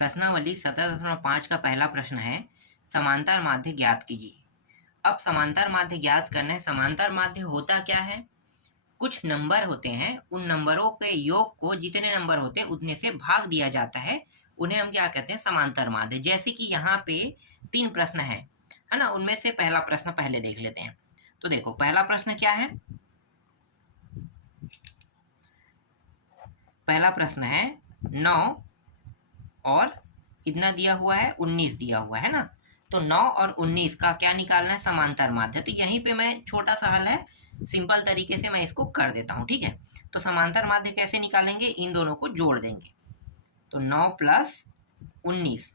प्रश्नावली 17.5 का पहला प्रश्न है, समांतर माध्य ज्ञात कीजिए। अब समांतर माध्य ज्ञात करना है। समांतर माध्य होता क्या है? कुछ नंबर होते हैं, उन नंबरों के योग को जितने नंबर होते हैं उतने से भाग दिया जाता है, उन्हें हम क्या कहते हैं? समांतर माध्य। जैसे कि यहाँ पे 3 प्रश्न है ना? उनमें से पहला प्रश्न पहले देख लेते हैं। तो देखो पहला प्रश्न क्या है? पहला प्रश्न है 9 और कितना दिया हुआ है? 19 दिया हुआ है ना। तो 9 और 19 का क्या निकालना है? समांतर माध्य। तो यहीं पे मैं छोटा सा हल है, सिंपल तरीके से मैं इसको कर देता हूँ, ठीक है। तो समांतर माध्य कैसे निकालेंगे? इन दोनों को जोड़ देंगे। तो 9 प्लस 19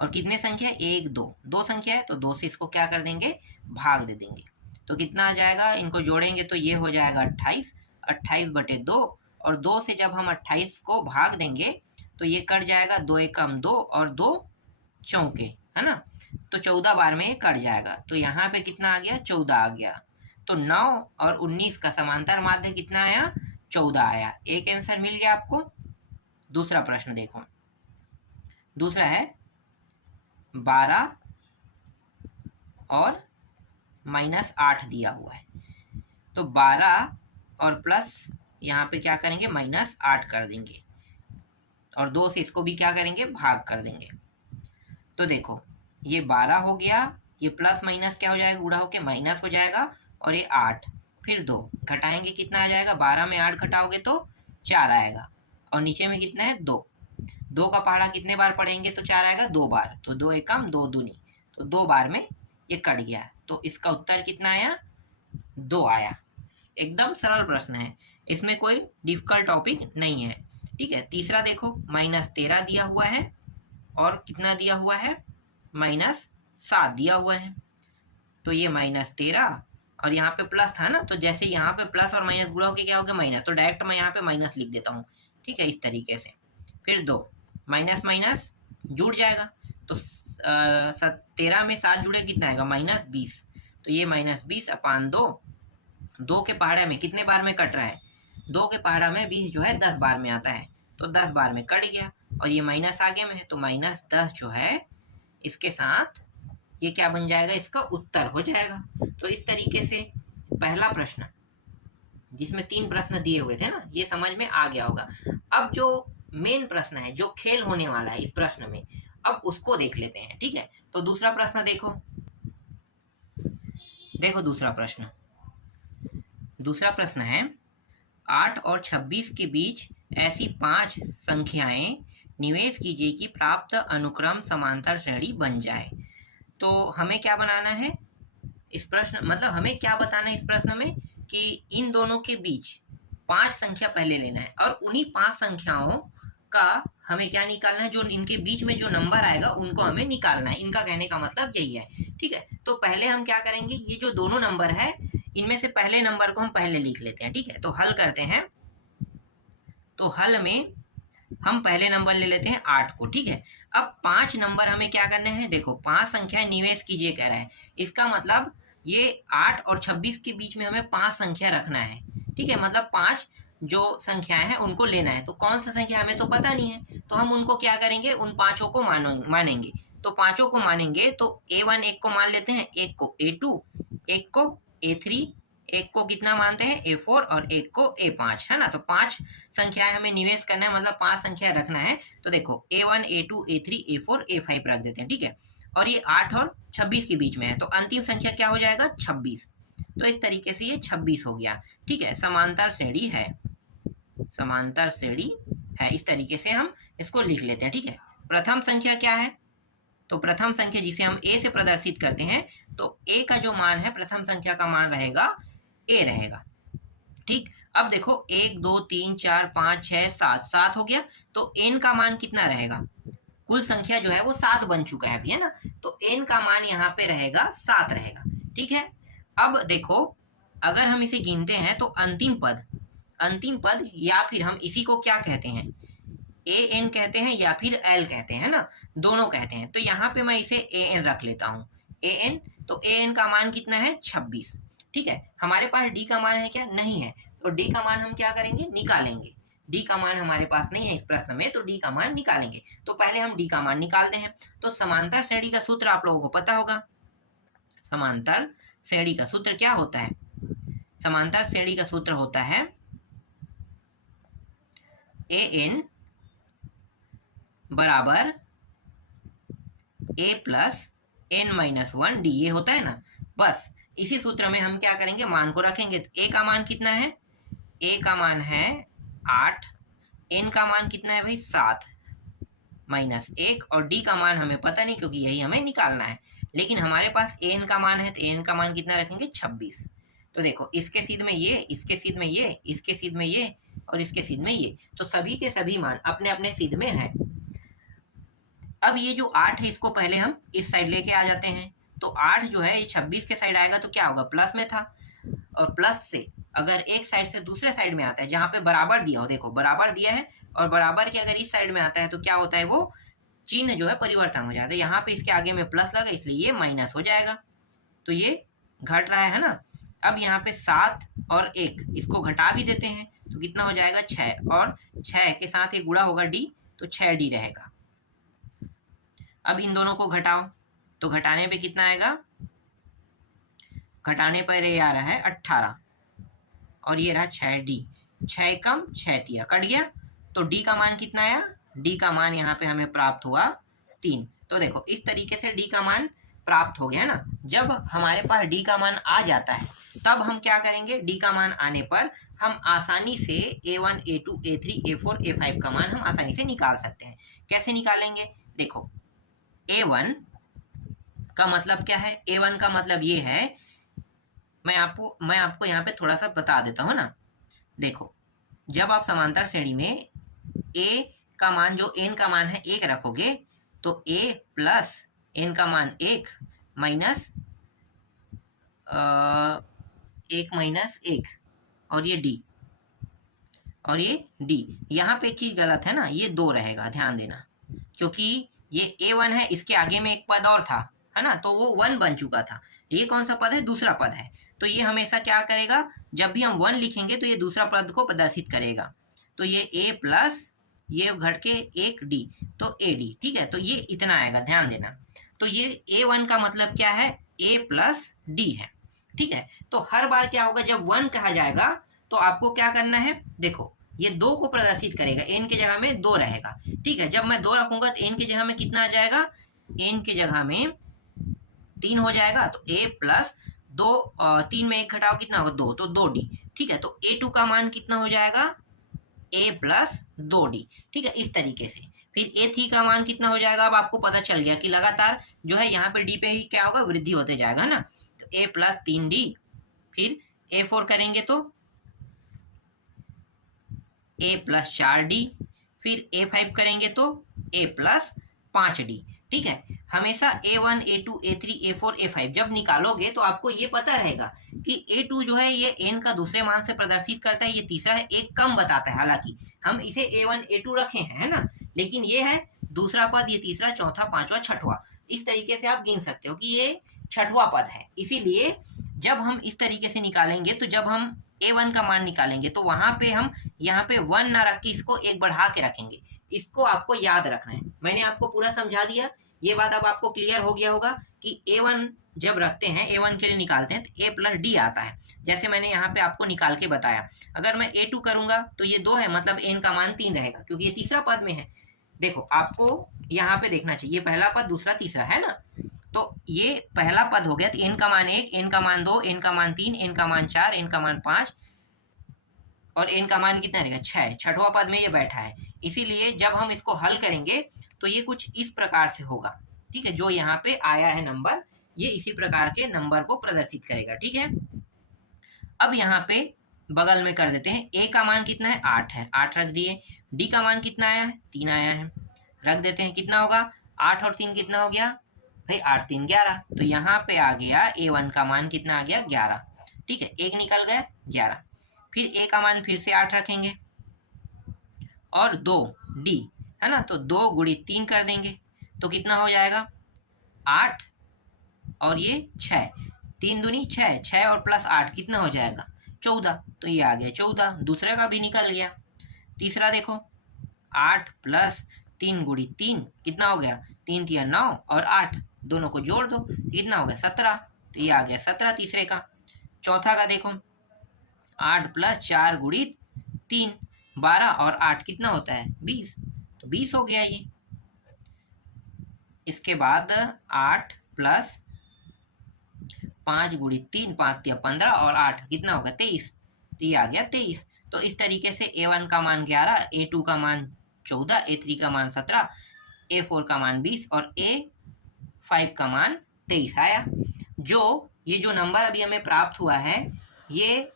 और कितने संख्या है? 1 2 दो संख्या है, तो 2 से इसको क्या कर देंगे? भाग दे देंगे। तो कितना आ जाएगा? इनको जोड़ेंगे तो ये हो जाएगा 28, 28/2 और 2 से जब हम 28 को भाग देंगे तो ये कट जाएगा, 2 एकम 2 और 2 चौके, है ना। तो 14 बार में ये कट जाएगा। तो यहाँ पे कितना आ गया? 14 आ गया। तो 9 और 19 का समांतर माध्य कितना आया? 14 आया। एक आंसर मिल गया आपको। दूसरा प्रश्न देखो, दूसरा है 12 और -8 दिया हुआ है। तो 12 और प्लस यहाँ पे क्या करेंगे? -8 कर देंगे और 2 से इसको भी क्या करेंगे? भाग कर देंगे। तो देखो ये 12 हो गया, ये प्लस माइनस क्या हो जाएगा? गुणा होके माइनस हो जाएगा और ये 8, फिर 2 घटाएंगे, कितना आ जाएगा? 12 में 8 घटाओगे तो 4 आएगा और नीचे में कितना है? 2। 2 का पहाड़ा कितने बार पढ़ेंगे तो 4 आएगा? 2 बार। तो 2 एकम 2 दूनी, तो 2 बार में ये कट गया। तो इसका उत्तर कितना आया? 2 आया। एकदम सरल प्रश्न है, इसमें कोई डिफिकल्ट टॉपिक नहीं है, ठीक है। तीसरा देखो, -13 दिया हुआ है और कितना दिया हुआ है? -7 दिया हुआ है। तो ये -13 और यहाँ पे प्लस था ना, तो जैसे यहाँ पे प्लस और माइनस गुणा होके क्या हो गया? माइनस। तो डायरेक्ट मैं यहाँ पे माइनस लिख देता हूँ, ठीक है, इस तरीके से। फिर 2 माइनस माइनस जुड़ जाएगा, तो 13 में 7 जुड़े कितना आएगा? -20। तो ये -20/2, 2 के पहाड़े में कितने बार में कट रहा है? 2 के पहाड़ा में 20 जो है 10 बार में आता है, तो 10 बार में कट गया और ये माइनस आगे में है, तो -10 जो है इसके साथ ये क्या बन जाएगा? इसका उत्तर हो जाएगा। तो इस तरीके से पहला प्रश्न, जिसमें 3 प्रश्न दिए हुए थे ना, ये समझ में आ गया होगा। अब जो मेन प्रश्न है, जो खेल होने वाला है इस प्रश्न में, अब उसको देख लेते हैं, ठीक है। तो दूसरा प्रश्न देखो, दूसरा प्रश्न। दूसरा प्रश्न है 8 और 26 के बीच ऐसी 5 संख्याएं निवेश कीजिए कि प्राप्त अनुक्रम समांतर श्रेणी बन जाए। तो हमें क्या बनाना है इस प्रश्न, मतलब हमें क्या बताना है इस प्रश्न में कि इन दोनों के बीच 5 संख्या पहले लेना है और उन्हीं 5 संख्याओं का हमें क्या निकालना है? जो इनके बीच में जो नंबर आएगा उनको हमें निकालना है। इनका कहने का मतलब यही है, ठीक है। तो पहले हम क्या करेंगे? ये जो दोनों नंबर है, इनमें से पहले नंबर को हम पहले लिख लेते हैं, ठीक है। तो हल करते हैं। तो हल में हम पहले नंबर ले लेते हैं 8 को, ठीक है। अब 5 नंबर हमें क्या करने हैं? देखो 5 संख्याएं निवेश कीजिए कह रहा है, इसका मतलब ये 8 और 26 के बीच में हमें 5 संख्या रखना है, ठीक है। मतलब 5 जो संख्याएं हैं उनको लेना है। तो कौन सा संख्या हमें तो पता नहीं है, तो हम उनको क्या करेंगे? उन पांचों को मानेंगे। तो पांचों को मानेंगे तो A1 एक को मान लेते हैं, एक को A2, एक को A3, एक को कितना मानते हैं? A4 और एक को A5, है ना। तो 5 संख्याएं हमें निवेश करना है, मतलब 5 संख्या रखना है। तो देखो A1 A2 A3 A4 A5 रख देते हैं, ठीक है। और ये 8 और 26 के बीच में है, तो अंतिम संख्या क्या हो जाएगा? 26। तो इस तरीके से ये 26 हो गया, ठीक है। समांतर श्रेणी है, समांतर श्रेणी है, इस तरीके से हम इसको लिख लेते हैं, ठीक है। प्रथम संख्या क्या है? तो प्रथम संख्या जिसे हम A से प्रदर्शित करते हैं, तो A का जो मान है, प्रथम संख्या का मान रहेगा A रहेगा, ठीक। अब देखो 1 2 3 4 5 6 7 7 हो गया, तो n का मान कितना रहेगा? कुल संख्या जो है वो 7 बन चुका है अभी, है ना। तो n का मान यहाँ पे रहेगा 7 रहेगा, ठीक है। अब देखो अगर हम इसे गिनते हैं तो अंतिम पद या फिर हम इसी को क्या कहते हैं? an कहते हैं या फिर l कहते हैं ना, दोनों कहते हैं। तो यहाँ पे मैं इसे an रख लेता हूँ, an। तो an का मान कितना है? 26, ठीक है। हमारे पास d का मान है क्या? नहीं है। तो d का मान हम क्या करेंगे? निकालेंगे। डी का मान हमारे पास नहीं है इस प्रश्न में, तो डी का मान निकालेंगे। तो पहले हम डी का मान निकालते हैं। तो समांतर श्रेणी का सूत्र आप लोगों को पता होगा। समांतर श्रेणी का सूत्र क्या होता है? समांतर श्रेणी का सूत्र होता है ए एन बराबर ए प्लस एन माइनस 1 डी, ये होता है ना। बस इसी सूत्र में हम क्या करेंगे, मान को रखेंगे। तो ए का मान कितना है? ए का मान है 8, एन का मान कितना है भाई 7 माइनस 1, और डी का मान हमें पता नहीं क्योंकि यही हमें निकालना है। लेकिन हमारे पास एन का मान है, तो एन का मान कितना रखेंगे 26। तो देखो इसके सीध में ये, इसके सीध में ये, इसके सीध में ये और इसके सीध में ये, तो सभी के सभी मान अपने अपने सीध में है। अब ये जो 8 है इसको पहले हम इस साइड लेके आ जाते हैं। तो 8 जो है ये 26 के साइड आएगा तो क्या होगा, प्लस में था, और प्लस से अगर एक साइड से दूसरे साइड में आता है जहां पे बराबर दिया हो, देखो बराबर दिया है और बराबर के अगर इस साइड में आता है तो क्या होता है, वो चिन्ह जो है परिवर्तन हो जाता है। यहाँ पे इसके आगे में प्लस लगा इसलिए ये माइनस हो जाएगा, तो ये घट रहा है ना। अब यहाँ पे 7 और 1 इसको घटा भी देते हैं तो कितना हो जाएगा 6, और 6 के साथ एक गुणा होगा डी, तो 6d रहेगा। अब इन दोनों को घटाओ तो घटाने पे कितना आएगा, घटाने पर ये आ रहा है 18 और ये रहा 6d, 6 कम 6 तिया कट गया, तो d का मान कितना आया, d का मान यहाँ पे हमें प्राप्त हुआ 3। तो देखो इस तरीके से d का मान प्राप्त हो गया ना। जब हमारे पास d का मान आ जाता है तब हम क्या करेंगे, d का मान आने पर हम आसानी से a1, a2, a3, a4, a5 का मान हम आसानी से निकाल सकते हैं। कैसे निकालेंगे, देखो a1 का मतलब क्या है, a1 का मतलब ये है, मैं आपको यहाँ पे थोड़ा सा बता देता हूँ ना। देखो जब आप समांतर श्रेणी में a का मान जो n का मान है 1 रखोगे तो a प्लस n का मान 1 माइनस 1 माइनस 1 और ये d और ये d, यहाँ पे एक चीज गलत है ना, ये 2 रहेगा, ध्यान देना, क्योंकि ये a1 है, इसके आगे में एक पद और था है ना, तो वो 1 बन चुका था। ये कौन सा पद है, दूसरा पद है। तो ये हमेशा क्या करेगा, जब भी हम 1 लिखेंगे तो ये दूसरा पद को प्रदर्शित करेगा। तो ये a प्लस ये घट के 1d, तो ad, ठीक है। तो ये इतना आएगा, ध्यान देना। तो ये a1 का मतलब क्या है, a प्लस d है, ठीक है। तो हर बार क्या होगा, जब 1 कहा जाएगा तो आपको क्या करना है, देखो ये 2 को प्रदर्शित करेगा, n के जगह में 2 रहेगा, ठीक है। जब मैं 2 रखूंगा तो n के जगह में कितना आ जाएगा, n के जगह में 3 हो जाएगा, तो a प्लस 2, 3 में 1 घटाओ कितना होगा 2, तो 2d, ठीक है। तो a2 का मान कितना हो जाएगा, a प्लस 2d, ठीक है। इस तरीके से फिर a3 का मान कितना हो जाएगा, अब आपको पता चल गया कि लगातार जो है यहाँ पे d पे ही क्या होगा, वृद्धि होते जाएगा ना। तो a प्लस 3d, फिर a4 करेंगे तो a प्लस 4d, फिर a5 करेंगे तो a प्लस 5d, ठीक है। हमेशा a1, a2, a3, a4, a5 जब निकालोगे तो आपको ये पता रहेगा कि a2 जो है ये n का दूसरे मान से प्रदर्शित करता है, ये तीसरा है, एक कम बताता है। हालांकि हम इसे a1, a2 रखे हैं है ना, लेकिन ये है दूसरा पद, ये तीसरा, चौथा, पांचवा, छठवा, इस तरीके से आप गिन सकते हो कि ये छठवा पद है। इसीलिए जब हम इस तरीके से निकालेंगे तो जब हम a1 का मान निकालेंगे तो वहां पे हम यहाँ पे 1 ना रख के इसको 1 बढ़ा के रखेंगे। इसको आपको याद रखना है। मैंने आपको पूरा समझा दिया, ये बात अब आपको क्लियर हो गया होगा कि a1 जब रखते हैं, a1 के लिए निकालते हैं तो a प्लस d आता है, जैसे मैंने यहाँ पे आपको निकाल के बताया। अगर मैं a2 करूंगा तो ये 2 है, मतलब n का मान 3 रहेगा क्योंकि ये तीसरा पद में है। देखो आपको यहाँ पे देखना चाहिए, पहला पद, दूसरा, तीसरा है ना। तो ये पहला पद हो गया, तो n का मान 1, n का मान 2, n का मान 3, n का मान 4, n का मान 5 और n का मान कितना रहेगा 6, छठवां पद में ये बैठा है। इसीलिए जब हम इसको हल करेंगे तो ये कुछ इस प्रकार से होगा, ठीक है। जो यहाँ पे आया है नंबर, ये इसी प्रकार के नंबर को प्रदर्शित करेगा, ठीक है। अब यहाँ पे बगल में कर देते हैं, a का मान कितना है 8 है, 8 रख दिए। d का मान कितना आया है, 3 आया है, रख देते हैं। कितना होगा, 8 और 3 कितना हो गया भाई, 8 3 11। तो यहाँ पे आ गया a1 का मान कितना आ गया 11, ठीक है। 1 निकल गया 11। फिर a का मान फिर से 8 रखेंगे और 2d है ना, तो 2 गुणित 3 कर देंगे तो कितना हो जाएगा 8 और ये 6, 3 दूनी 6, 6 और प्लस 8 कितना हो जाएगा 14। तो ये आ गया 14, दूसरे का भी निकल गया। तीसरा देखो 8 प्लस 3 गुड़ी 3 कितना हो गया, 3 तिया 9 और 8 दोनों को जोड़ दो तो कितना हो गया 17, तो ये आ गया 17 तीसरे का। चौथा का देखो 8 प्लस 4 गुड़ी 3 12 और 8 कितना होता है 20, तो 20 हो गया ये। इसके बाद 8 प्लस 5 गुड़ी 3 5 तिया 15 और 8 कितना होगा 23, तो ये आ गया 23। तो इस तरीके से A1 का मान 11, A2 का मान 14, A3 का मान 17, A4 का मान 20 और A5 का मान 23 आया। ये जो नंबर अभी हमें प्राप्त हुआ है ये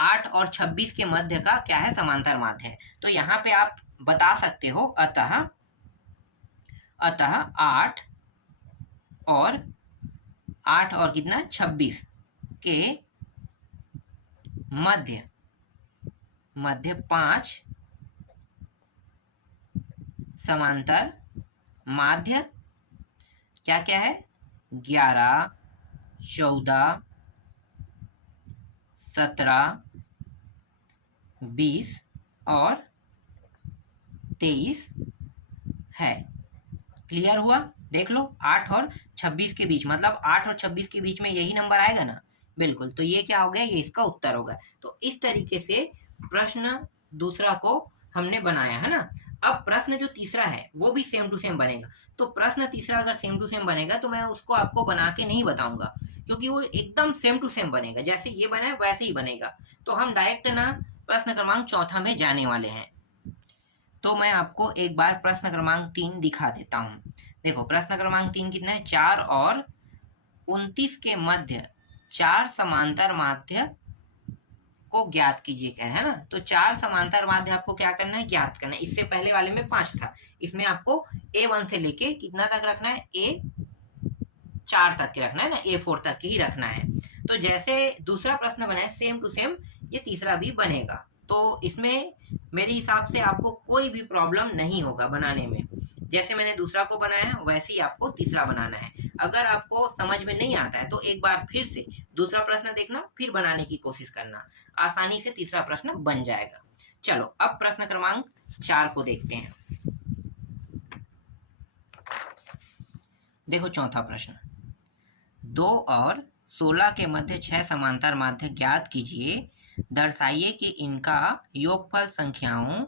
8 और 26 के मध्य का क्या है, समांतर माध्य है। तो यहाँ पे आप बता सकते हो अतः 8 और कितना 26 के मध्य 5 समांतर माध्य क्या क्या है, 11 14 17 20 और 23 है। क्लियर हुआ? देख लो 8 और 26 के बीच, मतलब 8 और 26 के बीच में यही नंबर आएगा ना, बिल्कुल। तो ये क्या हो गया, ये इसका उत्तर होगा। तो इस तरीके से प्रश्न दूसरा को हमने बनाया है ना। अब प्रश्न जो तीसरा है वो भी सेम टू सेम बनेगा। तो प्रश्न तीसरा अगर सेम टू सेम बनेगा तो मैं उसको आपको बना के नहीं बताऊंगा, क्योंकि वो एकदम सेम टू सेम बनेगा, जैसे ये बना है वैसे ही बनेगा। तो हम डायरेक्ट ना प्रश्न क्रमांक चौथा में जाने वाले हैं। तो मैं आपको एक बार प्रश्न क्रमांक 3 दिखा देता हूँ। देखो प्रश्न क्रमांक 3 कितना है, 4 और 29 के मध्य 4 समांतर माध्य को ज्ञात कीजिए कह है ना। तो 4 समांतर माध्य आपको क्या करना है, ज्ञात करना है। इससे पहले वाले में 5 था, इसमें आपको A1 से लेके कितना तक रखना है, A4 तक के रखना है ना, A4 तक ही रखना है। तो जैसे दूसरा प्रश्न बना है सेम टू सेम ये तीसरा भी बनेगा। तो इसमें मेरे हिसाब से आपको कोई भी प्रॉब्लम नहीं होगा बनाने में। जैसे मैंने दूसरा को बनाया है वैसे ही आपको तीसरा बनाना है। अगर आपको समझ में नहीं आता है तो एक बार फिर से दूसरा प्रश्न देखना, फिर बनाने की कोशिश करना, आसानी से तीसरा प्रश्न बन जाएगा। चलो अब प्रश्न क्रमांक 4 को देखते हैं। देखो चौथा प्रश्न, 2 और 16 के मध्य 6 समांतर माध्य ज्ञात कीजिए, दर्शाइए कि इनका योगफल संख्याओं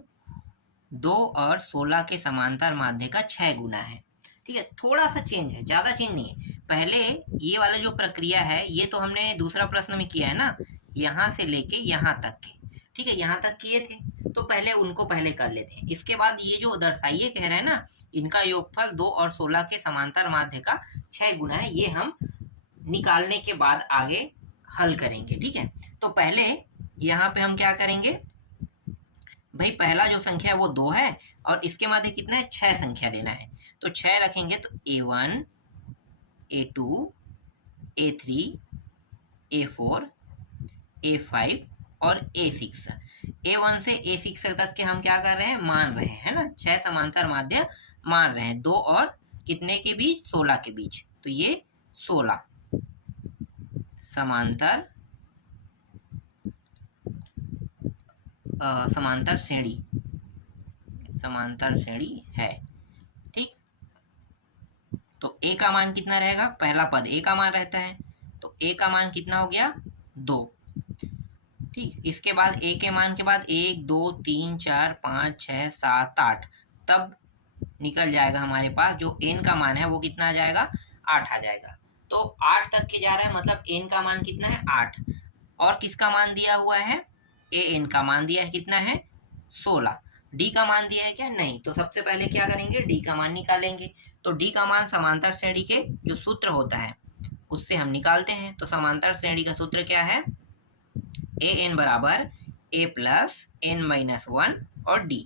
2 और 16 के समांतर माध्य का 6 गुना है। ठीक है, थोड़ा सा चेंज है, ज्यादा चेंज नहीं है। पहले ये वाला जो प्रक्रिया है ये तो हमने दूसरा प्रश्न में किया है ना, यहाँ से लेके यहाँ तक के, ठीक है, यहाँ तक किए थे, तो पहले उनको पहले कर लेते हैं। इसके बाद ये जो दर्शाइए कह रहे हैं ना, इनका योगफल 2 और 16 के समांतर माध्य का 6 गुना है, ये हम निकालने के बाद आगे हल करेंगे। ठीक है, तो पहले यहाँ पे हम क्या करेंगे भाई, पहला जो संख्या है वो 2 है और इसके मध्य कितना है 6 संख्या लेना है। तो 6 रखेंगे तो A1 A2 A3 A4 A5 और A6। A1 से A6 तक के हम क्या कर रहे हैं, मान रहे हैं ना, 6 समांतर माध्य मान रहे हैं, 2 और कितने के बीच, 16 के बीच। तो ये 16 समांतर श्रेणी है। ठीक, तो A का मान कितना रहेगा, पहला पद A का मान रहता है, तो A का मान कितना हो गया 2। ठीक, इसके बाद A के मान के बाद 1 2 3 4 5 6 7 8, तब निकल जाएगा हमारे पास जो N का मान है वो कितना आ जाएगा, 8 आ जाएगा। तो 8 तक के जा रहा है, मतलब N का मान कितना है 8। और किसका मान दिया हुआ है, AN का मान दिया है कितना है 16। D का मान दिया है क्या, नहीं। तो सबसे पहले क्या करेंगे, D का मान निकालेंगे। तो D का मान समांतर श्रेणी के जो सूत्र होता है उससे हम निकालते हैं। तो समांतर श्रेणी का सूत्र क्या है, AN बराबर A प्लस N माइनस 1 और D।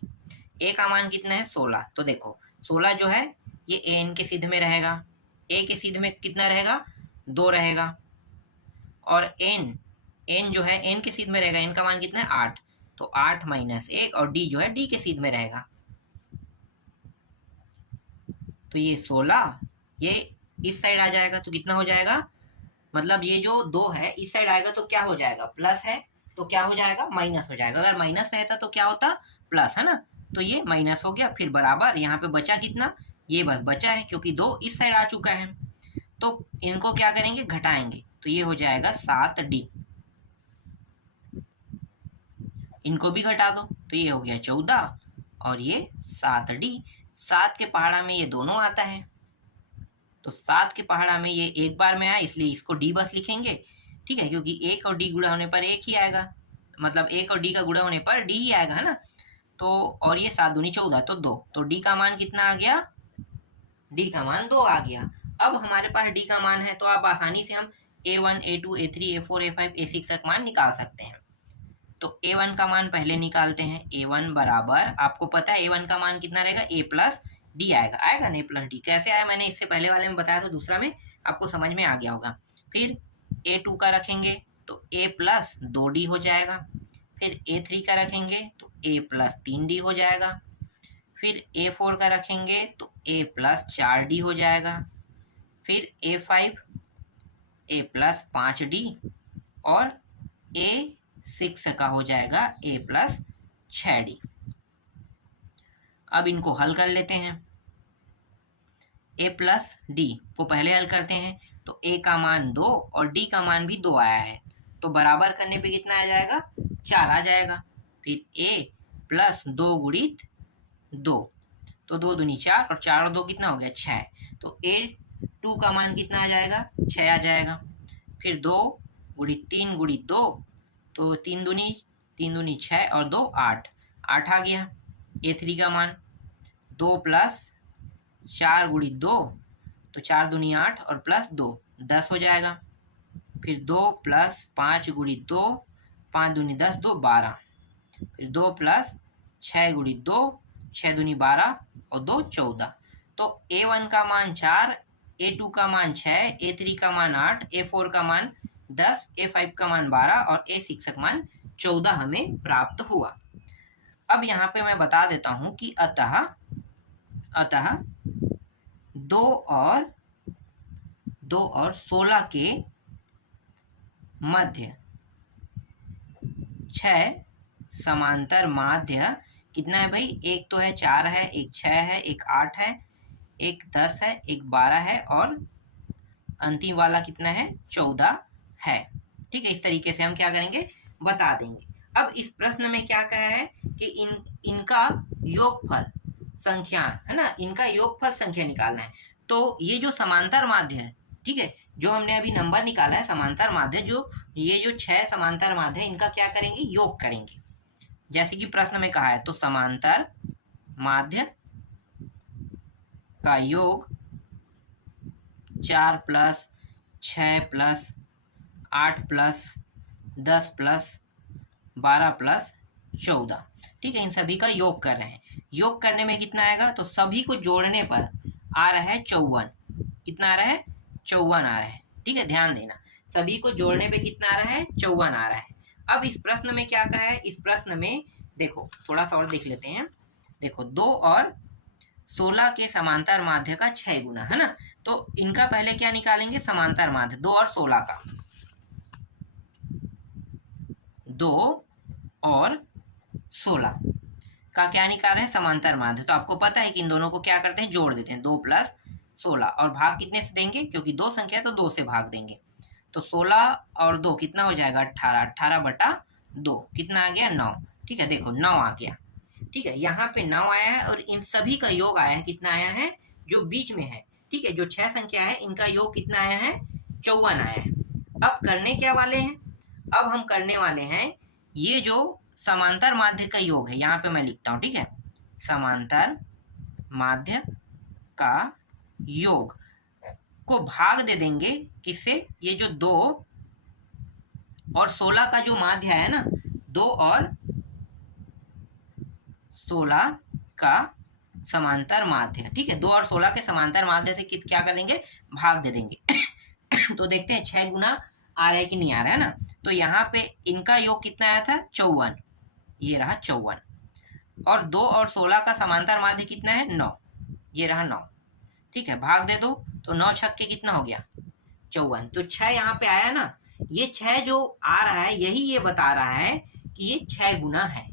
A का मान कितना है 16, तो देखो 16 जो है ये AN के सिद्ध में रहेगा, A के सिद्ध में कितना रहेगा 2 रहेगा, और N जो है N के सिद्ध में रहेगा, N का मान कितना है 8, तो 8 माइनस 1, और D जो है D के सिद्ध में रहेगा, तो ये 16 ये इस साइड आ जाएगा, तो कितना हो जाएगा, मतलब ये जो 2 है इस साइड आएगा तो क्या हो जाएगा, प्लस है तो क्या हो जाएगा, माइनस हो जाएगा। अगर माइनस रहता तो क्या होता, प्लस, है ना, तो ये माइनस हो गया, फिर बराबर, यहाँ पे बचा कितना, ये बस बचा है क्योंकि 2 इस साइड आ चुका है, तो इनको क्या करेंगे, घटाएंगे, तो ये हो जाएगा 7D। इनको भी घटा दो तो ये हो गया 14 और ये 7D। 7 के पहाड़ा में ये दोनों आता है, तो 7 के पहाड़ा में ये एक बार में आया, इसलिए इसको D बस लिखेंगे, ठीक है, क्योंकि 1 और D गुणा होने पर 1 ही आएगा, मतलब 1 और D का गुणा होने पर D ही आएगा, है ना। तो और ये 7 दूनी 14, तो 2, तो D का मान कितना आ गया, D का मान 2 आ गया। अब हमारे पास D का मान है तो आप आसानी से हम A1, A2, A3, A4, A5, A6 तक मान निकाल सकते हैं। तो A1 का मान पहले निकालते हैं। A1 बराबर, आपको पता है A1 का मान कितना रहेगा, A प्लस D आएगा, आएगा ना A प्लस D, कैसे आया मैंने इससे पहले वाले में बताया था, दूसरा में आपको समझ में आ गया होगा। फिर A2 का रखेंगे तो A प्लस 2D हो जाएगा, फिर A3 का रखेंगे तो A प्लस 3D हो जाएगा, फिर A4 का रखेंगे तो A प्लस 4D हो जाएगा, फिर A5 A प्लस 5D और A6 का हो जाएगा A प्लस 6D। अब इनको हल कर लेते हैं। A प्लस D को पहले हल करते हैं तो A का मान 2 और D का मान भी 2 आया है, तो बराबर करने पे कितना आ जाएगा, 4 आ जाएगा। फिर A प्लस 2 गुणित 2, तो 2 दूनी 4 और 4 और 2 कितना हो गया, 6, तो A2 का मान कितना आ जाएगा, 6 आ जाएगा। फिर 2 गुणित 3 गुणित 2, तो 3 दूनी 6 और 2 8, 8 आ गया। A3 का मान 2 प्लस 4 गुणित 2, तो 4 दूनी 8 और प्लस 2 10 हो जाएगा। फिर 2 प्लस 5 गुणित 2, 5 दूनी 10, 2 12, फिर 2 प्लस 6 गुणित 2, 6 दूनी 12 और 2 14, तो A1 का मान 4, A2 का मान 6, A3 का मान 8, A4 का मान 10, A5 का मान 12 और A6 का मान 14 हमें प्राप्त हुआ। अब यहाँ पे मैं बता देता हूँ कि अतः 2 और 16 के मध्य 6 समांतर माध्य कितना है भाई, एक तो है 4 है, एक 6 है, एक 8 है, एक 10 है, एक 12 है और अंतिम वाला कितना है, 14 है। ठीक है, इस तरीके से हम क्या करेंगे, बता देंगे। अब इस प्रश्न में क्या कहा है कि इनका योगफल संख्या, है ना, इनका योगफल संख्या निकालना है। तो ये जो समांतर माध्य है, ठीक है, जो हमने अभी नंबर निकाला है समांतर माध्य, जो ये जो 6 समांतर माध्य है, इनका क्या करेंगे, योग करेंगे, जैसे कि प्रश्न में कहा है। तो समांतर माध्य का योग 4 plus 6 plus 8 plus 10 plus 12 plus 14, ठीक है, इन सभी का योग कर रहे हैं। योग करने में कितना आएगा, तो सभी को जोड़ने पर आ रहा है 54, कितना आ रहा है, 54 आ रहा है। ठीक है, ध्यान देना, सभी को जोड़ने पे कितना आ रहा है, 54 आ रहा है। अब इस प्रश्न में क्या कहा है, इस प्रश्न में देखो थोड़ा सा और देख लेते हैं। देखो 2 और 16 के समांतर माध्य का 6 गुना, है ना, तो इनका पहले क्या निकालेंगे, समांतर माध्य 2 और 16 का, 2 और 16 का क्या निकाल रहे हैं, समांतर माध्य। तो आपको पता है कि इन दोनों को क्या करते हैं, जोड़ देते हैं, 2 प्लस 16 और भाग कितने से देंगे, क्योंकि 2 संख्या है तो 2 से भाग देंगे, तो 16 और 2 कितना हो जाएगा, 18, 18 बटा 2 कितना आ गया, 9। ठीक है, देखो 9 आ गया। ठीक है, यहाँ पे 9 आया है और इन सभी का योग आया है, कितना आया है, जो बीच में है। ठीक है, जो 6 संख्या है इनका योग कितना आया है, 54 आया है। अब करने क्या वाले हैं, अब हम करने वाले हैं ये जो समांतर माध्य का योग है, यहाँ पे मैं लिखता हूँ, ठीक है, समांतर माध्य का योग को भाग दे देंगे किससे, ये जो 2 और 16 का जो माध्य है ना, 2 और 16 का समांतर माध्य, ठीक है, 2 और 16 के समांतर माध्य से क्या करेंगे, भाग दे देंगे। तो देखते हैं 6 गुना आ रहा है कि नहीं आ रहा है ना। तो यहाँ पे इनका योग कितना आया था, 54, ये रहा 54, और 2 और 16 का समांतर माध्य कितना है, 9, ये रहा 9। ठीक है, भाग दे दो, तो 9 छक्के कितना हो गया, 54, तो 6 यहाँ पे आया ना, ये 6 जो आ रहा है यही ये बता रहा है कि ये 6 गुना है।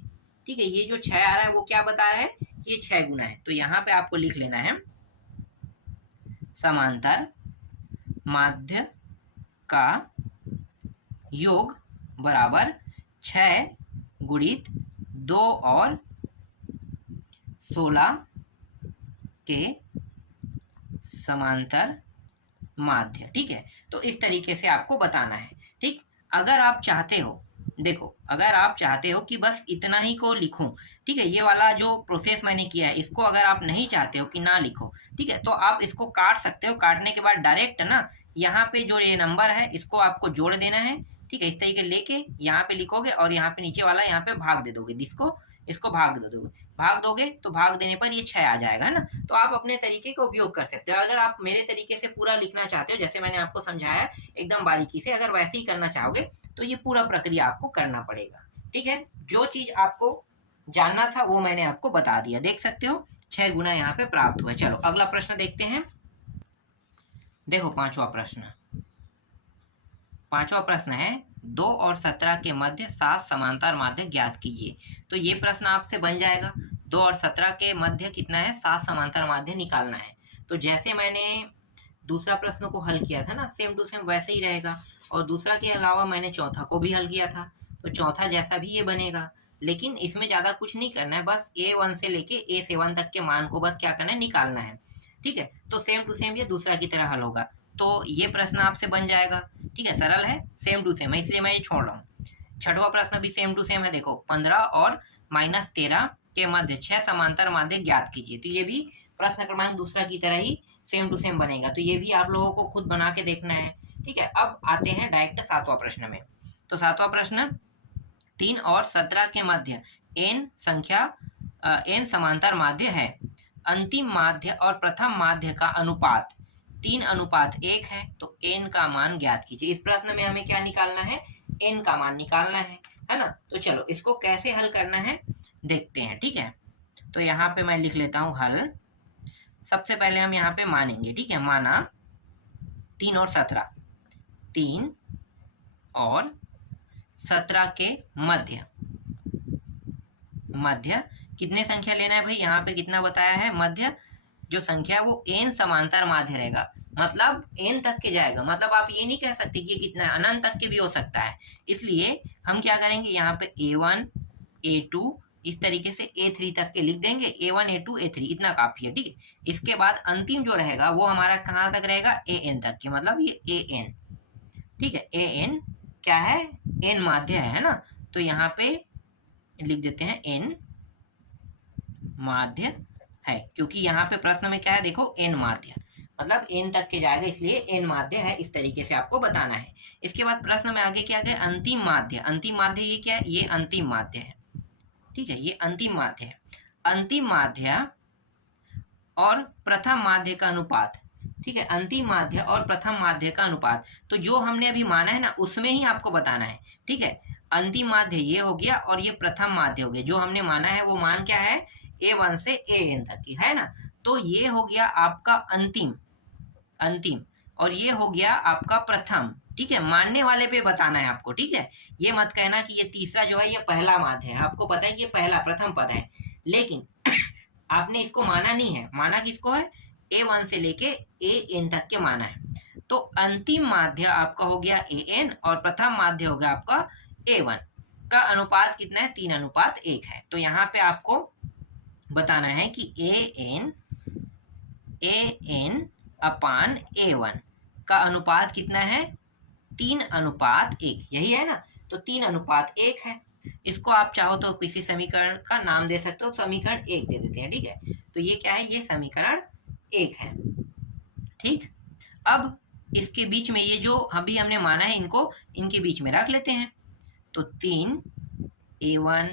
ठीक है, ये जो 6 आ रहा है वो क्या बता रहा है, ये 6 गुना है। तो यहाँ पे आपको लिख लेना है समांतर माध्य का योग बराबर 6 गुणित 2 और 16 के समांतर माध्य। ठीक है, तो इस तरीके से आपको बताना है। ठीक, अगर आप चाहते हो, देखो अगर आप चाहते हो कि बस इतना ही को लिखूं, ठीक है, ये वाला जो प्रोसेस मैंने किया है इसको अगर आप नहीं चाहते हो कि ना लिखो, ठीक है, तो आप इसको काट सकते हो। काटने के बाद डायरेक्ट ना यहाँ पे जो ये नंबर है इसको आपको जोड़ देना है। ठीक है, इस तरीके लेके यहाँ पे लिखोगे और यहाँ पे नीचे वाला यहाँ पे भाग दे दोगे, इसको भाग दे दोगे, भाग दोगे तो भाग देने पर ये 6 आ जाएगा, है ना। तो आप अपने तरीके का उपयोग कर सकते हो। अगर आप मेरे तरीके से पूरा लिखना चाहते हो, जैसे मैंने आपको समझाया एकदम बारीकी से, अगर वैसे ही करना चाहोगे तो ये पूरा प्रक्रिया आपको करना पड़ेगा। ठीक है, जो चीज आपको जानना था वो मैंने आपको बता दिया, देख सकते हो 6 गुना यहाँ पे प्राप्त हुआ। चलो अगला प्रश्न देखते हैं। देखो पांचवा प्रश्न है 2 और 17 के मध्य 7 समांतर माध्य ज्ञात कीजिए। तो ये प्रश्न आपसे बन जाएगा, 2 और 17 के मध्य कितना है, 7 समांतर माध्य निकालना है। तो जैसे मैंने दूसरा प्रश्न को हल किया था ना, सेम टू सेम वैसे ही रहेगा। और दूसरा के अलावा मैंने चौथा को भी हल किया था, तो चौथा जैसा भी ये बनेगा। लेकिन इसमें ज़्यादा कुछ नहीं करना है, बस A1 से लेके A7 तक के मान को बस क्या करना है, निकालना है। ठीक है, तो सेम टू सेम ये दूसरा की तरह हल होगा। तो ये प्रश्न आपसे बन जाएगा। ठीक है, सरल है, सेम टू सेम है, इसलिए मैं ये छोड़ रहा हूँ। छठवां प्रश्न भी सेम टू सेम है। देखो 15 और -13 के मध्य 6 समांतर माध्य ज्ञात कीजिए। तो ये भी प्रश्न क्रमांक दूसरा की तरह ही सेम टू सेम बनेगा। तो ये भी आप लोगों को खुद बना के देखना है। ठीक है, अब आते हैं डायरेक्ट सातवां प्रश्न में। तो सातवां प्रश्न 3 और 17 के मध्य n समांतर माध्य है। अंतिम माध्य और प्रथम माध्य का अनुपात 3:1 है। तो n का मान ज्ञात कीजिए। इस प्रश्न में हमें क्या निकालना है, n का मान निकालना है ना। तो चलो इसको कैसे हल करना है देखते हैं। ठीक है, तो यहाँ पे मैं लिख लेता हूँ हल। सबसे पहले हम यहाँ पे मानेंगे। ठीक है, माना 3 और 17, 3 और 17 के मध्य कितने संख्या लेना है भाई, यहाँ पे कितना बताया है, मध्य जो संख्या वो n समांतर माध्य रहेगा, मतलब n तक के जाएगा। मतलब आप ये नहीं कह सकते कि ये कितना है, अनंत तक के भी हो सकता है। इसलिए हम क्या करेंगे, यहाँ पे A1 A2 इस तरीके से A3 तक के लिख देंगे। A1 A2 A3 इतना काफी है। ठीक है, इसके बाद अंतिम जो रहेगा वो हमारा कहाँ तक रहेगा, AN तक के, मतलब ये AN। ठीक है, AN क्या है, n माध्य है ना। तो यहाँ पे लिख देते हैं n माध्य है, क्योंकि यहाँ पे प्रश्न में क्या है, देखो n माध्य मतलब n तक के जाएगा, इसलिए n माध्य है। इस तरीके से आपको बताना है। इसके बाद प्रश्न में आगे क्या है, अंतिम माध्य। अंतिम माध्य ये क्या है, ये अंतिम माध्य है। ठीक है, ये अंतिम माध्य है। अंतिम माध्य और प्रथम माध्य का अनुपात। ठीक है, अंतिम माध्य और प्रथम माध्य का अनुपात, तो जो हमने अभी माना है ना उसमें ही आपको बताना है। ठीक है, अंतिम माध्य ये हो गया और ये प्रथम माध्य हो गया। जो हमने माना है वो मान क्या है, A1 से AN तक की, है ना। तो ये हो गया आपका अंतिम और ये हो गया आपका प्रथम। ठीक है, मानने वाले पे बताना है आपको। ठीक है, ये मत कहना कि ये तीसरा जो है ये पहला माध्य है। आपको पता है कि ये पहला प्रथम पद है, लेकिन आपने इसको माना नहीं है। माना किसको है, A1 से लेके AN तक के माना है। तो अंतिम माध्य आपका हो गया AN और प्रथम माध्य हो गया आपका A1 का अनुपात कितना है, 3:1 है। तो यहाँ पे आपको बताना है कि AN अपान A1 का अनुपात कितना है, 3:1, यही है ना। तो 3:1 है। इसको आप चाहो तो किसी समीकरण का नाम दे सकते हो, समीकरण 1 दे देते हैं। ठीक है, तो ये क्या है, ये समीकरण 1 है। ठीक, अब इसके बीच में ये जो अभी हमने माना है इनको इनके बीच में रख लेते हैं। तो 3 A1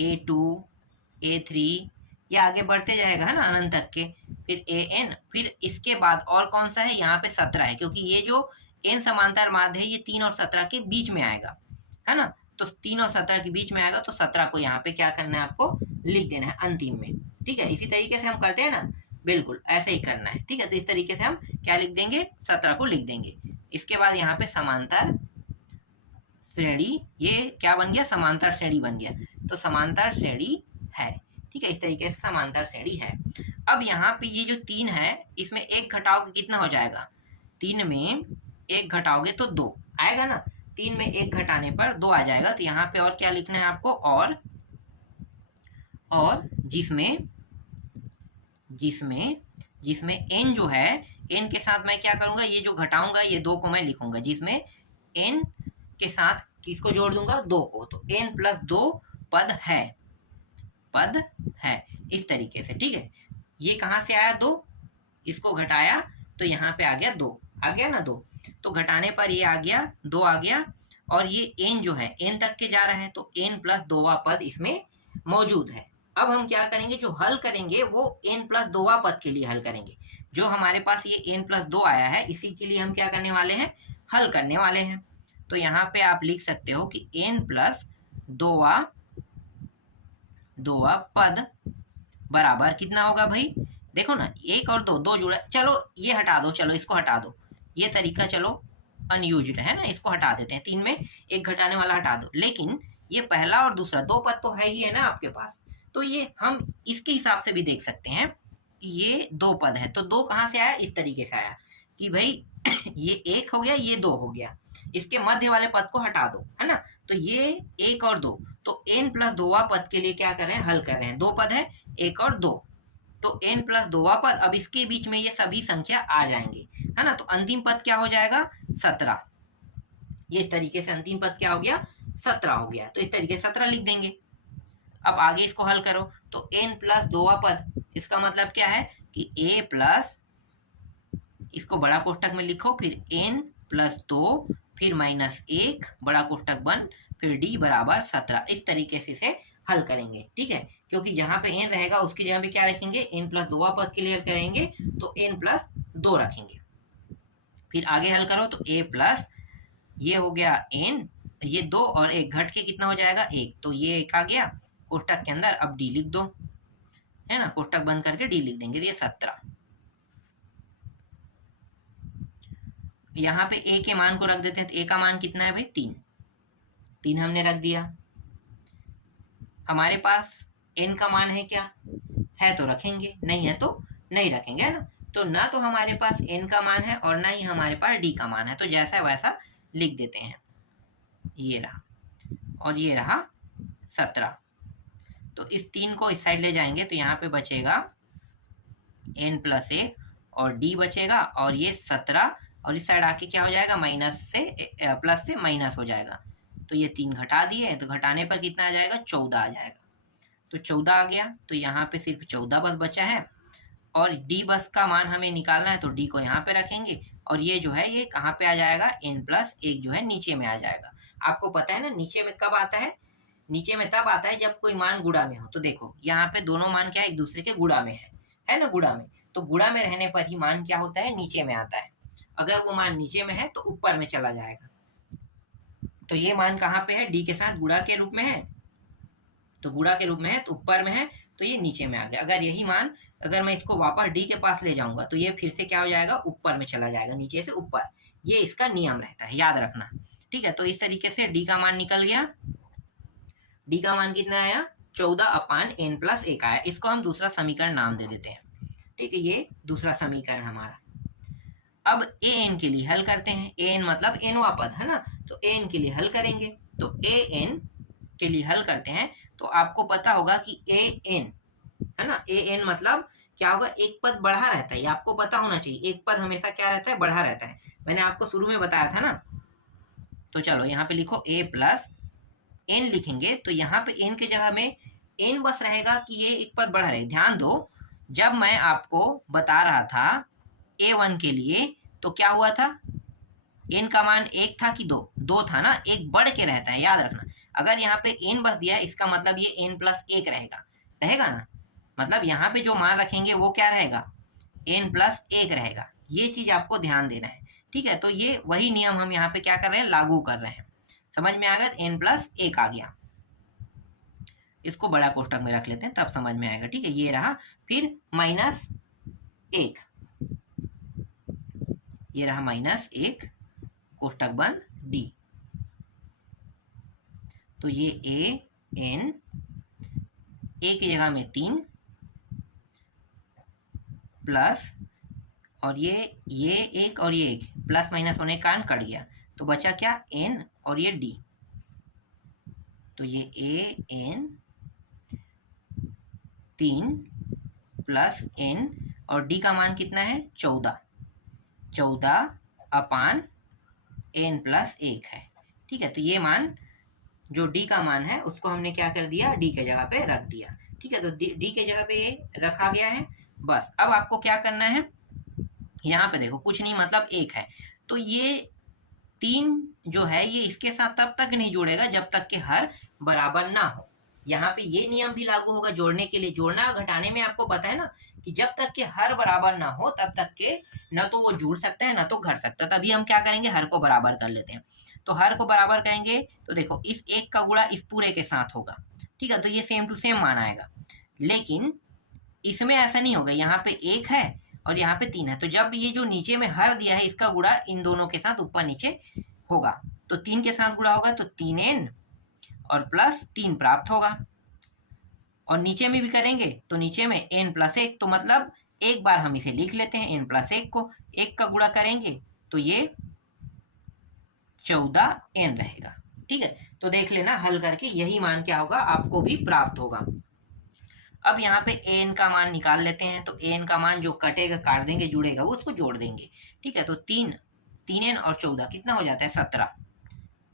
A2 A3 ये आगे बढ़ते जाएगा, है ना, अनंत तक के। फिर AN, फिर इसके बाद और कौन सा है, यहाँ पे 17 है, क्योंकि ये जो n समांतर माध्य है ये 3 और 17 के बीच में आएगा, है ना। तो 3 और 17 के बीच में आएगा, तो 17 को यहाँ पे क्या करना है, आपको लिख देना है अंतिम में। ठीक है, इसी तरीके से हम करते हैं ना, बिल्कुल ऐसे ही करना है। ठीक है, तो इस तरीके से हम क्या लिख देंगे, 17 को लिख देंगे। इसके बाद यहाँ पे समांतर श्रेणी, ये क्या बन गया, समांतर श्रेणी बन गया, तो समांतर श्रेणी है। ठीक है, इस तरीके से समांतर श्रेणी है। अब यहाँ पे ये जो 3 है, इसमें 1 घटाओगे कितना हो जाएगा, 3 में 1 घटाओगे तो 2 आएगा ना, 3 में 1 घटाने पर 2 आ जाएगा। तो यहाँ पे और क्या लिखना है आपको, और जिसमें n जो है, n के साथ मैं क्या करूंगा, ये जो घटाऊंगा ये 2 को मैं लिखूंगा, जिसमें n के साथ किसको जोड़ दूंगा, 2 को, तो n प्लस 2 पद है इस तरीके से। ठीक है, ये कहाँ से आया, 2, इसको घटाया तो यहाँ पे आ गया 2, आ गया ना 2, तो घटाने पर ये आ गया 2 आ गया, और ये n जो है n तक के जा रहा है, तो n प्लस 2वां पद इसमें मौजूद है। अब हम क्या करेंगे, जो हल करेंगे वो n प्लस 2वां पद के लिए हल करेंगे। जो हमारे पास ये n प्लस 2 आया है, इसी के लिए हम क्या करने वाले हैं, हल करने वाले हैं। तो यहाँ पे आप लिख सकते हो कि n प्लस 2वां पद बराबर कितना होगा भाई, देखो ना, 1 और 2 जुड़ा, चलो ये हटा दो, चलो इसको हटा दो, ये तरीका चलो अनयूज्ड है ना, इसको हटा देते हैं, 3 में 1 घटाने वाला हटा दो। लेकिन ये पहला और दूसरा 2 पद तो है ही है ना आपके पास, तो ये हम इसके हिसाब से भी देख सकते हैं कि ये 2 पद है। तो 2 कहाँ से आया, इस तरीके से आया कि भाई ये 1 हो गया, ये 2 हो गया, इसके मध्य वाले पद को हटा दो, है ना, तो ये 1 और 2, तो n प्लस 2वां पद के लिए क्या कर रहे हैं, हल कर रहे हैं। 2 पद है, 1 और 2, तो n प्लस 2वां पद, अब इसके बीच में ये सभी संख्या आ जाएंगे, है ना, तो अंतिम पद क्या हो जाएगा, 17। ये इस तरीके से अंतिम पद क्या हो गया, 17 हो गया, तो इस तरीके से 17 लिख देंगे। अब आगे इसको हल करो, तो n प्लस 2वां पद, इसका मतलब क्या है कि a प्लस, इसको बड़ा कोष्टक में लिखो, फिर n प्लस 2, फिर -1 बड़ा कोष्टक बंद, फिर d बराबर 17, इस तरीके से हल करेंगे। ठीक है, क्योंकि जहां पे n रहेगा उसकी जगह पे क्या रखेंगे, n प्लस 2वां पद के लिए करेंगे तो n प्लस 2 रखेंगे। फिर आगे हल करो, तो a प्लस, ये हो गया n, ये 2 और 1 घट के कितना हो जाएगा, 1, तो ये 1 आ गया कोष्टक के अंदर। अब d लिख दो, है ना, कोष्टक बंद करके d लिख देंगे, ये 17। यहाँ पे a के मान को रख देते हैं, तो a का मान कितना है भाई, 3 हमने रख दिया। हमारे पास n का मान है क्या, है तो रखेंगे, नहीं है तो नहीं रखेंगे, है ना, तो ना तो हमारे पास n का मान है और ना ही हमारे पास d का मान है, तो जैसा वैसा लिख देते हैं। ये रहा, और ये रहा 17, तो इस 3 को इस साइड ले जाएंगे, तो यहाँ पे बचेगा n प्लस 1 और d बचेगा, और ये 17, और इस साइड आके क्या हो जाएगा, माइनस से प्लस से माइनस हो जाएगा, तो ये 3 घटा दिए, तो घटाने पर कितना आ जाएगा, 14 आ जाएगा, तो 14 आ गया, तो यहाँ पे सिर्फ 14 बस बचा है, और d बस का मान हमें निकालना है, तो d को यहाँ पे रखेंगे, और ये जो है ये कहाँ पे आ जाएगा, n प्लस 1 जो है नीचे में आ जाएगा। आपको पता है ना नीचे में कब आता है, नीचे में तब आता है जब कोई मान गुणा में हो। तो देखो यहाँ पे दोनों मान क्या है, एक दूसरे के गुणा में है ना, गुणा में, तो गुणा में रहने पर ही मान क्या होता है, नीचे में आता है। अगर वो मान नीचे में है तो ऊपर में चला जाएगा। तो ये मान कहाँ पे है, d के साथ गुणा के रूप में है, तो गुणा के रूप में है तो ऊपर में है, तो ये नीचे में आ गया। अगर यही मान, अगर मैं इसको वापस d के पास ले जाऊंगा तो ये फिर से क्या हो जाएगा, ऊपर में चला जाएगा, नीचे से ऊपर, ये इसका नियम रहता है, याद रखना। ठीक है, तो इस तरीके से d का मान निकल गया, d का मान कितना आया, 14/n प्लस 1 आया। इसको हम दूसरा समीकरण नाम दे देते हैं। ठीक है, ये दूसरा समीकरण हमारा। अब an के लिए हल करते हैं, an मतलब nवां पद है ना, तो an के लिए हल करेंगे, तो an के लिए हल करते हैं, तो आपको पता होगा कि an है ना, an मतलब क्या होगा, एक पद बढ़ा रहता है, ये आपको पता होना चाहिए, एक पद हमेशा क्या रहता है, बढ़ा रहता है, मैंने आपको शुरू में बताया था ना। तो चलो यहाँ पे लिखो a प्लस n लिखेंगे, तो यहाँ पे n की जगह में n बस रहेगा कि ये एक पद बढ़ा रहे। ध्यान दो, जब मैं आपको बता रहा था a1 के लिए, तो क्या हुआ था, n का मान 1 था कि 2 था ना, एक बढ़ के रहता है, याद रखना। अगर यहाँ पे n बस दिया है, इसका मतलब ये n प्लस 1 रहेगा ना, मतलब यहाँ पे जो मान रखेंगे वो क्या रहेगा, n प्लस 1 रहेगा। ये चीज आपको ध्यान देना है। ठीक है, तो ये वही नियम हम यहाँ पे क्या कर रहे हैं, लागू कर रहे हैं। समझ में आ गया, n प्लस 1 आ गया, इसको बड़ा कोष्टक में रख लेते हैं, तब समझ में आएगा। ठीक है, ये रहा, फिर -1, ये रहा -1 कोष्टक बंद d, तो ये ए एन, ए की जगह में 3 प्लस, और ये एक और ये एक, प्लस माइनस होने के कारण कट गया, तो बचा क्या, एन और ये डी। तो ये ए एन 3 प्लस एन, और डी का मान कितना है, 14 अपान एन प्लस 1 है। ठीक है, तो ये मान जो डी का मान है उसको हमने क्या कर दिया, डी के जगह पे रख दिया। ठीक है, तो डी के जगह पे रखा गया है। बस अब आपको क्या करना है, यहाँ पे देखो कुछ नहीं, मतलब 1 है, तो ये 3 जो है ये इसके साथ तब तक नहीं जुड़ेगा जब तक कि हर बराबर ना हो। यहाँ पे ये नियम भी लागू होगा जोड़ने के लिए। जोड़ना और घटाने में आपको पता है ना कि जब तक के हर बराबर ना हो तब तक के न तो वो जुड़ सकता है ना तो घट सकता है। तभी हम क्या करेंगे, हर को बराबर कर लेते हैं। तो हर को बराबर करेंगे तो देखो इस 1 का गुणा इस पूरे के साथ होगा। ठीक है, तो ये सेम टू सेम मान आएगा। लेकिन इसमें ऐसा नहीं होगा, यहाँ पे 1 है और यहाँ पे 3 है, तो जब ये जो नीचे में हर दिया है इसका गुणा इन दोनों के साथ ऊपर नीचे होगा, तो 3 के साथ गुणा होगा तो 3n और प्लस 3 प्राप्त होगा। और नीचे में भी करेंगे तो नीचे में n प्लस 1, तो मतलब एक बार हम इसे लिख लेते हैं, n प्लस 1 को 1 का गुणा करेंगे तो ये 14n रहेगा। ठीक है, तो देख लेना हल करके यही मान क्या होगा, आपको भी प्राप्त होगा। अब यहाँ पे an का मान निकाल लेते हैं, तो an का मान जो कटेगा काट देंगे, जुड़ेगा वो उसको जोड़ देंगे। ठीक है, तो 3n और 14 कितना हो जाता है, 17।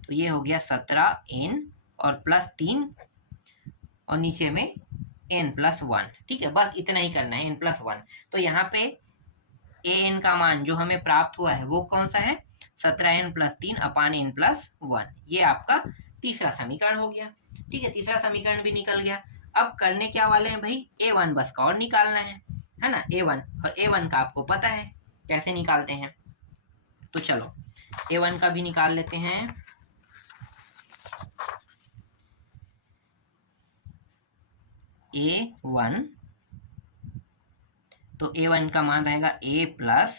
तो ये हो गया 17n और प्लस 3 और नीचे में n प्लस 1। ठीक है, बस इतना ही करना है, n प्लस 1। तो यहाँ पे an का मान जो हमें प्राप्त हुआ है वो कौन सा है, 17n प्लस 3 अपान n प्लस 1। ये आपका तीसरा समीकरण हो गया। ठीक है, तीसरा समीकरण भी निकल गया। अब करने क्या वाले हैं भाई, a1 बस का और निकालना है ना, a1, और a1 का आपको पता है कैसे निकालते हैं, तो चलो a1 का भी निकाल लेते हैं। a1, तो a1 का मान रहेगा a प्लस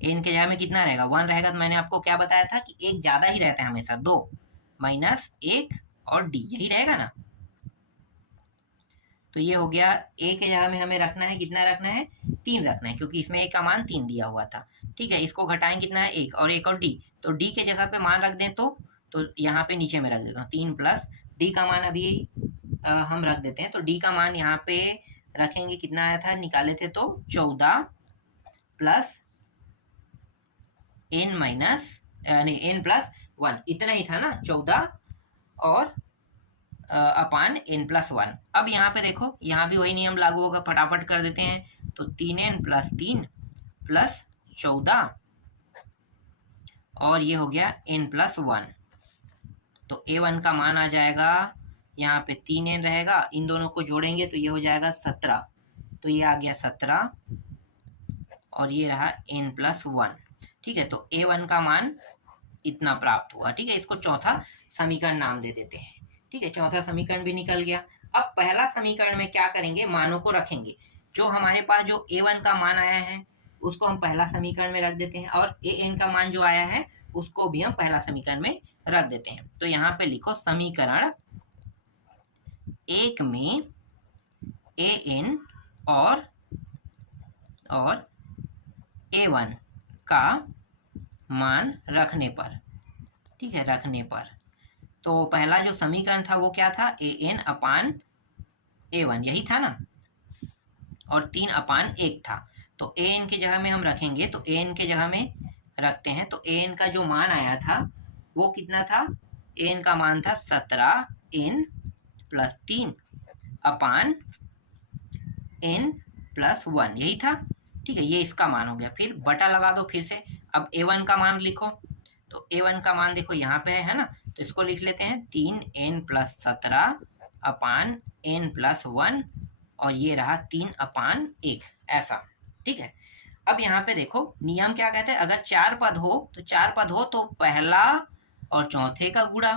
n के जगह में कितना रहेगा, 1 रहेगा। तो मैंने आपको क्या बताया था कि एक ज्यादा ही रहता है हमेशा, 2 माइनस 1 और d, यही रहेगा ना। तो ये हो गया, a के जगह में हमें रखना है, कितना रखना है, 3 रखना है, क्योंकि इसमें a का मान 3 दिया हुआ था। ठीक है, इसको घटाएं, कितना है, 1 और 1 और d, तो d के जगह पे मान रख दें तो यहाँ पे नीचे में रख देता हूँ 3 प्लस d का मान अभी हम रख देते हैं। तो d का मान यहाँ पे रखेंगे, कितना आया था, निकाले थे तो 14 प्लस n माइनस नहीं n प्लस 1, इतना ही था ना, 14 और अपान n प्लस 1। अब यहाँ पे देखो, यहाँ भी वही नियम लागू होगा, फटाफट कर देते हैं। तो 3n प्लस 3 प्लस 14 और ये हो गया n प्लस 1। तो a1 का मान आ जाएगा, यहाँ पे 3n रहेगा, इन दोनों को जोड़ेंगे तो ये हो जाएगा 17। तो ये आ गया 17 और ये रहा n प्लस 1। ठीक है, तो a1 का मान इतना प्राप्त हुआ। ठीक है, इसको चौथा समीकरण नाम दे देते हैं। ठीक है, चौथा समीकरण भी निकल गया। अब पहला समीकरण में क्या करेंगे, मानों को रखेंगे। जो हमारे पास जो a1 का मान आया है उसको हम पहला समीकरण में रख देते हैं, और an का मान जो आया है उसको भी हम पहला समीकरण में रख देते हैं। तो यहाँ पे लिखो, समीकरण 1 में an और a1 का मान रखने पर, ठीक है, रखने पर, तो पहला जो समीकरण था वो क्या था, an अपान a1, यही था ना, और 3 अपान 1 था। तो an की जगह में हम रखेंगे, तो an के जगह में रखते हैं। तो an का जो मान आया था वो कितना था, an का मान था 17n प्लस 3 अपान n प्लस 1, यही था। ठीक है, ये इसका मान हो गया। फिर बटा लगा दो फिर से। अब a1 का मान लिखो, तो a1 का मान देखो यहाँ पे है ना, तो इसको लिख लेते हैं 3n प्लस 17 अपान n प्लस 1, और ये रहा 3 अपान 1, ऐसा। ठीक है, अब यहाँ पे देखो नियम क्या कहते हैं, अगर 4 पद हो तो पहला और चौथे का गुणा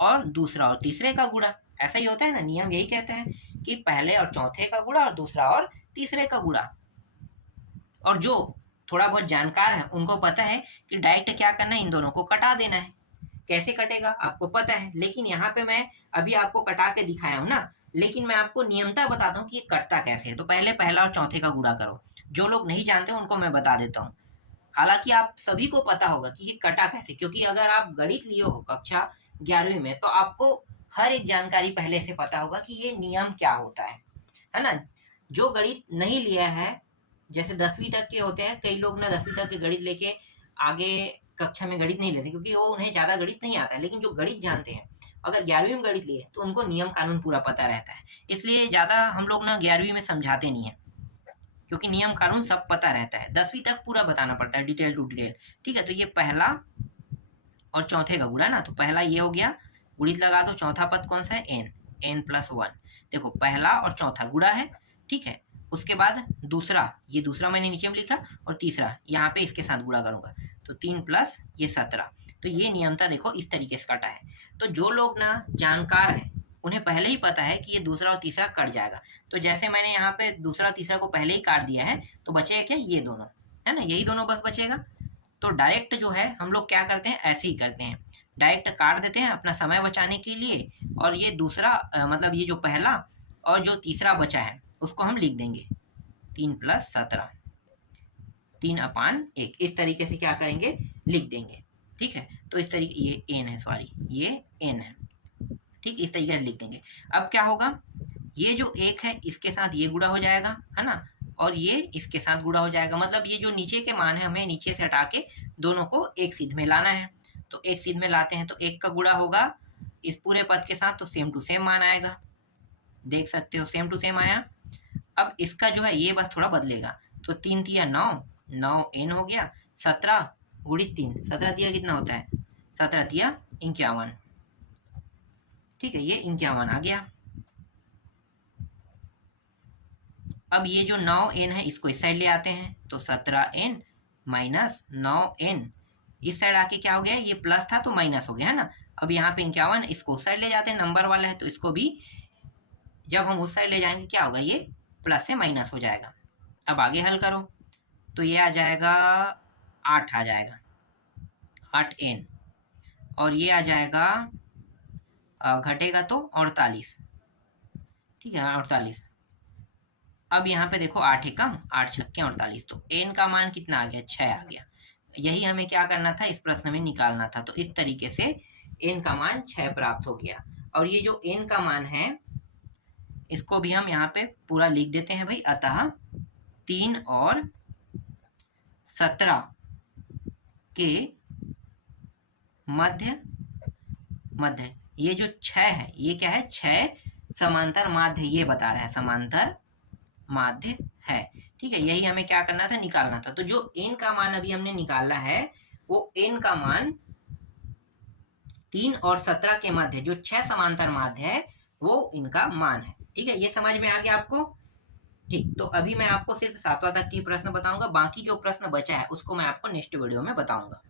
और दूसरा और तीसरे का गुणा, ऐसा ही होता है ना, नियम यही कहते हैं कि पहले और चौथे का गुणा और दूसरा और तीसरे का गुणा। और जो थोड़ा बहुत जानकार है उनको पता है कि डायरेक्ट क्या करना है, इन दोनों को कटा देना है। कैसे कटेगा आपको पता है, लेकिन यहाँ पे मैं अभी आपको कटा के दिखाया हूँ ना, लेकिन मैं आपको नियमता बताता हूँ कि ये कटता कैसे है। तो पहले पहला और चौथे का गुणा करो। जो लोग नहीं जानते उनको मैं बता देता हूँ। हालांकि आप सभी को पता होगा कि ये कटा कैसे, क्योंकि अगर आप गणित लिए हो कक्षा 11वीं में तो आपको हर एक जानकारी पहले से पता होगा कि ये नियम क्या होता है ना। जो गणित नहीं लिया है, जैसे 10वीं तक के होते हैं, कई लोग ना 10वीं तक के गणित लेके आगे कक्षा में गणित नहीं लेते क्योंकि वो उन्हें ज्यादा गणित नहीं आता है। लेकिन जो गणित जानते हैं, अगर 11वीं में गणित लिए तो उनको नियम कानून पूरा पता रहता है। इसलिए ज्यादा हम लोग ना 11वीं में समझाते नहीं है, क्योंकि नियम कानून सब पता रहता है। 10वीं तक पूरा बताना पड़ता है, डिटेल टू डिटेल। ठीक है, तो ये पहला और चौथे का गुणा ना, तो पहला ये हो गया, गुणित लगा दो। चौथा पद कौन सा है, एन, एन प्लस 1। देखो पहला और चौथा गुणा है, ठीक है। उसके बाद दूसरा, ये दूसरा मैंने नीचे में लिखा, और तीसरा यहाँ पे इसके साथ गुणा करूंगा, तो 3 प्लस ये 17। तो ये नियमता देखो इस तरीके से कटा है। तो जो लोग ना जानकार हैं उन्हें पहले ही पता है कि ये दूसरा और तीसरा कट जाएगा। तो जैसे मैंने यहाँ पे दूसरा और तीसरा को पहले ही काट दिया है, तो बचेगा क्या, ये दोनों, है ना, यही दोनों बस बचेगा। तो डायरेक्ट जो है हम लोग क्या करते हैं, ऐसे ही करते हैं, डायरेक्ट काट देते हैं अपना समय बचाने के लिए। और ये दूसरा मतलब ये जो पहला और जो तीसरा बचा है उसको हम लिख देंगे 3 प्लस 17, 3/1, इस तरीके से क्या करेंगे, लिख देंगे। ठीक है, तो इस तरीके, ये एन है, सॉरी ये एन है, ठीक, इस तरीके से लिख देंगे। अब क्या होगा, ये जो एक है इसके साथ ये गुणा हो जाएगा, है ना, और ये इसके साथ गुणा हो जाएगा। मतलब ये जो नीचे के मान है हमें नीचे से हटा के दोनों को एक सीध में लाना है। तो एक सीध में लाते हैं तो एक का गुणा होगा इस पूरे पद के साथ, तो सेम टू सेम मान आएगा, देख सकते हो सेम टू सेम आया। अब इसका जो है ये बस थोड़ा बदलेगा, तो 3 तिया 9, 9 एन हो गया, 17 गुणित 3, 17 तिया कितना होता है, 17 तिया 51। ठीक है, ये 51 आ गया। अब ये जो 9n है इसको इस साइड ले आते हैं, तो 17n माइनस 9n, इस साइड आके क्या हो गया, ये प्लस था तो माइनस हो गया, है ना। अब यहाँ पे 51, इसको उस साइड ले जाते हैं, नंबर वाला है तो इसको भी जब हम उस साइड ले जाएंगे क्या होगा, ये प्लस से माइनस हो जाएगा। अब आगे हल करो, तो ये आ जाएगा 8 आ जाएगा, 8n, और ये आ जाएगा घटेगा तो 48, ठीक है 48। अब यहाँ पे देखो 8 एकम 8 छक्के 48, तो n का मान कितना आ गया, 6 आ गया। यही हमें क्या करना था, इस प्रश्न में निकालना था। तो इस तरीके से n का मान 6 प्राप्त हो गया। और ये जो n का मान है इसको भी हम यहाँ पे पूरा लिख देते हैं भाई। अतः 3 और 17 के मध्य ये जो 6 है, ये क्या है, 6 समांतर माध्य, ये बता रहा है समांतर माध्य है। ठीक है, यही हमें क्या करना था, निकालना था। तो जो n का मान अभी हमने निकाला है वो n का मान 3 और 17 के मध्य, जो 6 समांतर माध्य है वो इनका मान है। ठीक है, ये समझ में आ गया आपको। ठीक, तो अभी मैं आपको सिर्फ 7वां तक की प्रश्न बताऊंगा, बाकी जो प्रश्न बचा है उसको मैं आपको नेक्स्ट वीडियो में बताऊंगा।